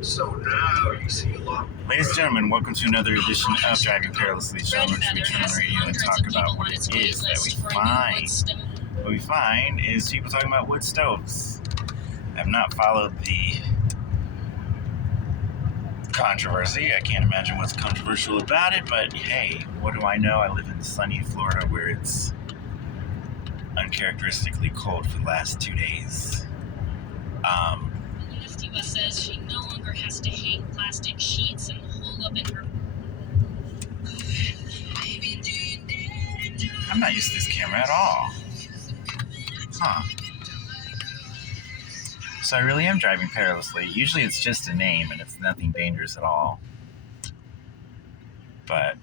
So now you see a lot. Ladies and gentlemen, welcome to another edition of Driving Perilously, show in which we turn on the radio and talk about what it is that we find. What we find is people talking about wood stoves. I have not followed the controversy. I can't imagine what's controversial about it, but hey, what do I know? I live in sunny Florida where it's uncharacteristically cold for the last 2 days. Estiva says she no longer has to hang plastic sheets and hole up in her. I'm not used to this camera at all. Huh. So I really am driving perilously. Usually it's just a name and it's nothing dangerous at all. But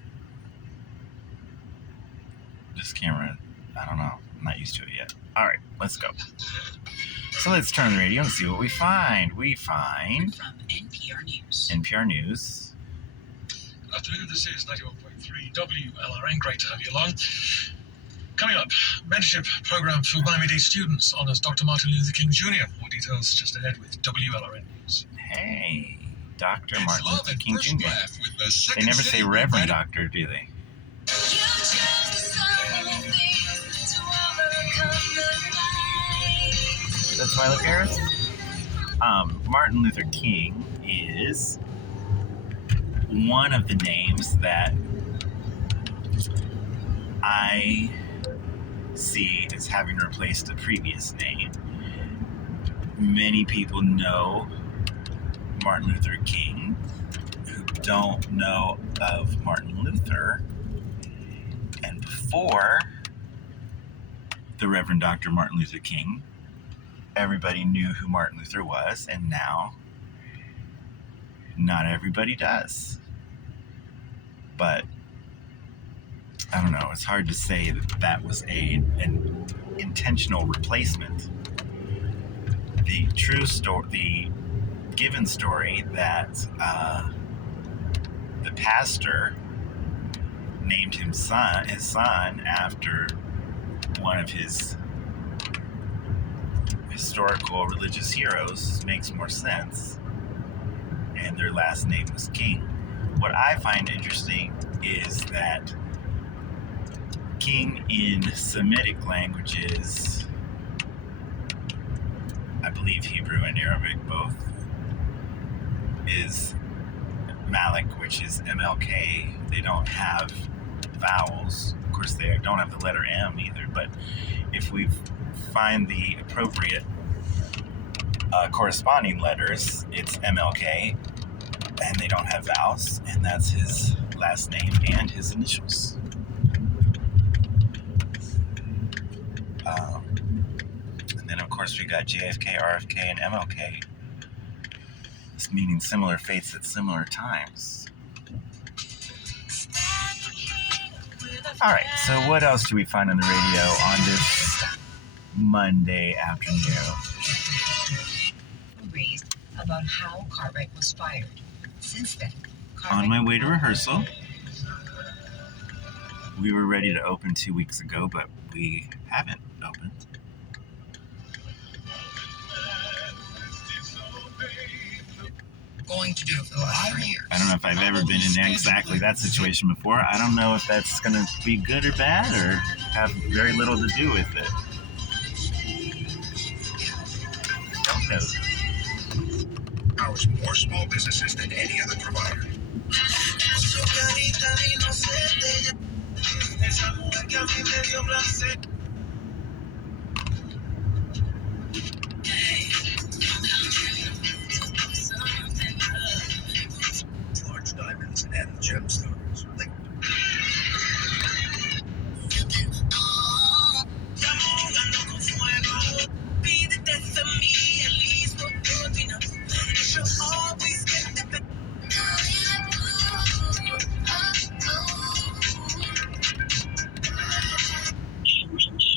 this camera, I don't know. I'm not used to it yet. Alright, let's go. So let's turn on the radio and see what we find. We find From NPR News. NPR News. Good afternoon, this is 91.3 WLRN. Great to have you along. Coming up, mentorship program for Miami-Dade students honors Dr. Martin Luther King Jr. More details just ahead with WLRN News. Hey, Dr. Martin Luther King Jr. They never say Reverend Doctor, do they? That's why I look Harris. Martin Luther King is one of the names that I see as having replaced a previous name. Many people know Martin Luther King who don't know of Martin Luther. And before the Reverend Dr. Martin Luther King, everybody knew who Martin Luther was, and now not everybody does. But I don't know, it's hard to say that that was an intentional replacement. The true story, the given story that the pastor named his son after one of his historical religious heroes makes more sense, and their last name was King. What I find interesting is that King in Semitic languages, I believe Hebrew and Arabic both, is Malik, which is MLK. They don't have vowels. Of course, they don't have the letter M either, but if we find the appropriate corresponding letters, it's MLK, and they don't have vowels, and that's his last name and his initials. And then, of course, we got JFK, RFK, and MLK. It's meaning similar fates at similar times. Alright, so what else do we find on the radio on this Monday afternoon? Raised about how Cartwright was fired. Since then, On my way to rehearsal. We were ready to open 2 weeks ago, but we haven't opened. going to do it for the last 3 years. I don't know if I've ever been in exactly that situation before. I don't know if that's going to be good or bad or have very little to do with it. Don't know. Powers more small businesses than any other provider. Large diamonds and gemstones.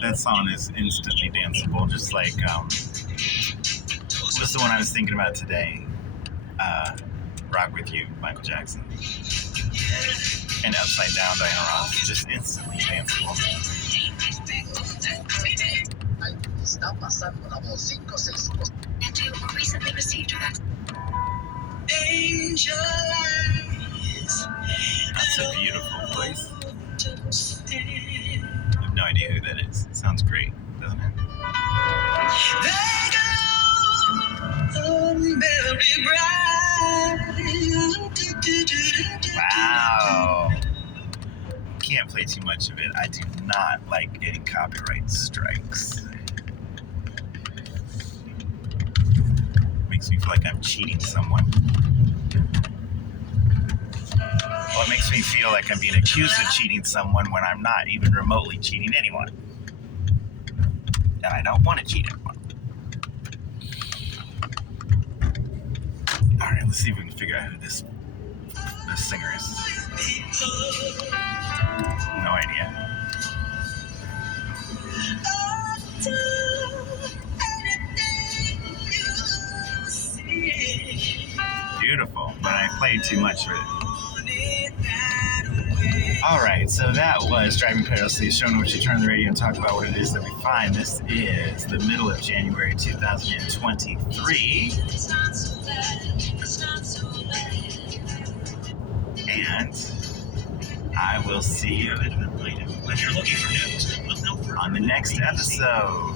That song is instantly danceable, just like what's the one I was thinking about today? Rock With You, Michael Jackson. And Upside Down, Diana Ross. Just instantly danceable. Está pasando la voz 565. And you recently received a vaccine. That's a beautiful place. I have no idea who that is. It sounds great, doesn't it? Wow. Can't play too much of it. I do not like getting copyright strikes. Makes me feel like I'm cheating someone. Well, it makes me feel like I'm being accused of cheating someone when I'm not even remotely cheating anyone. And I don't want to cheat anyone. Alright, let's see if we can figure out who this singer is. No idea. Beautiful, but I played too much of it. Alright, so that was Driving Perilously, showing what you turn the radio and talk about what it is that we find. This is the middle of January 2023. And I will see you If you're looking for news, look no further. on the next episode.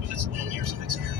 With its long years of experience.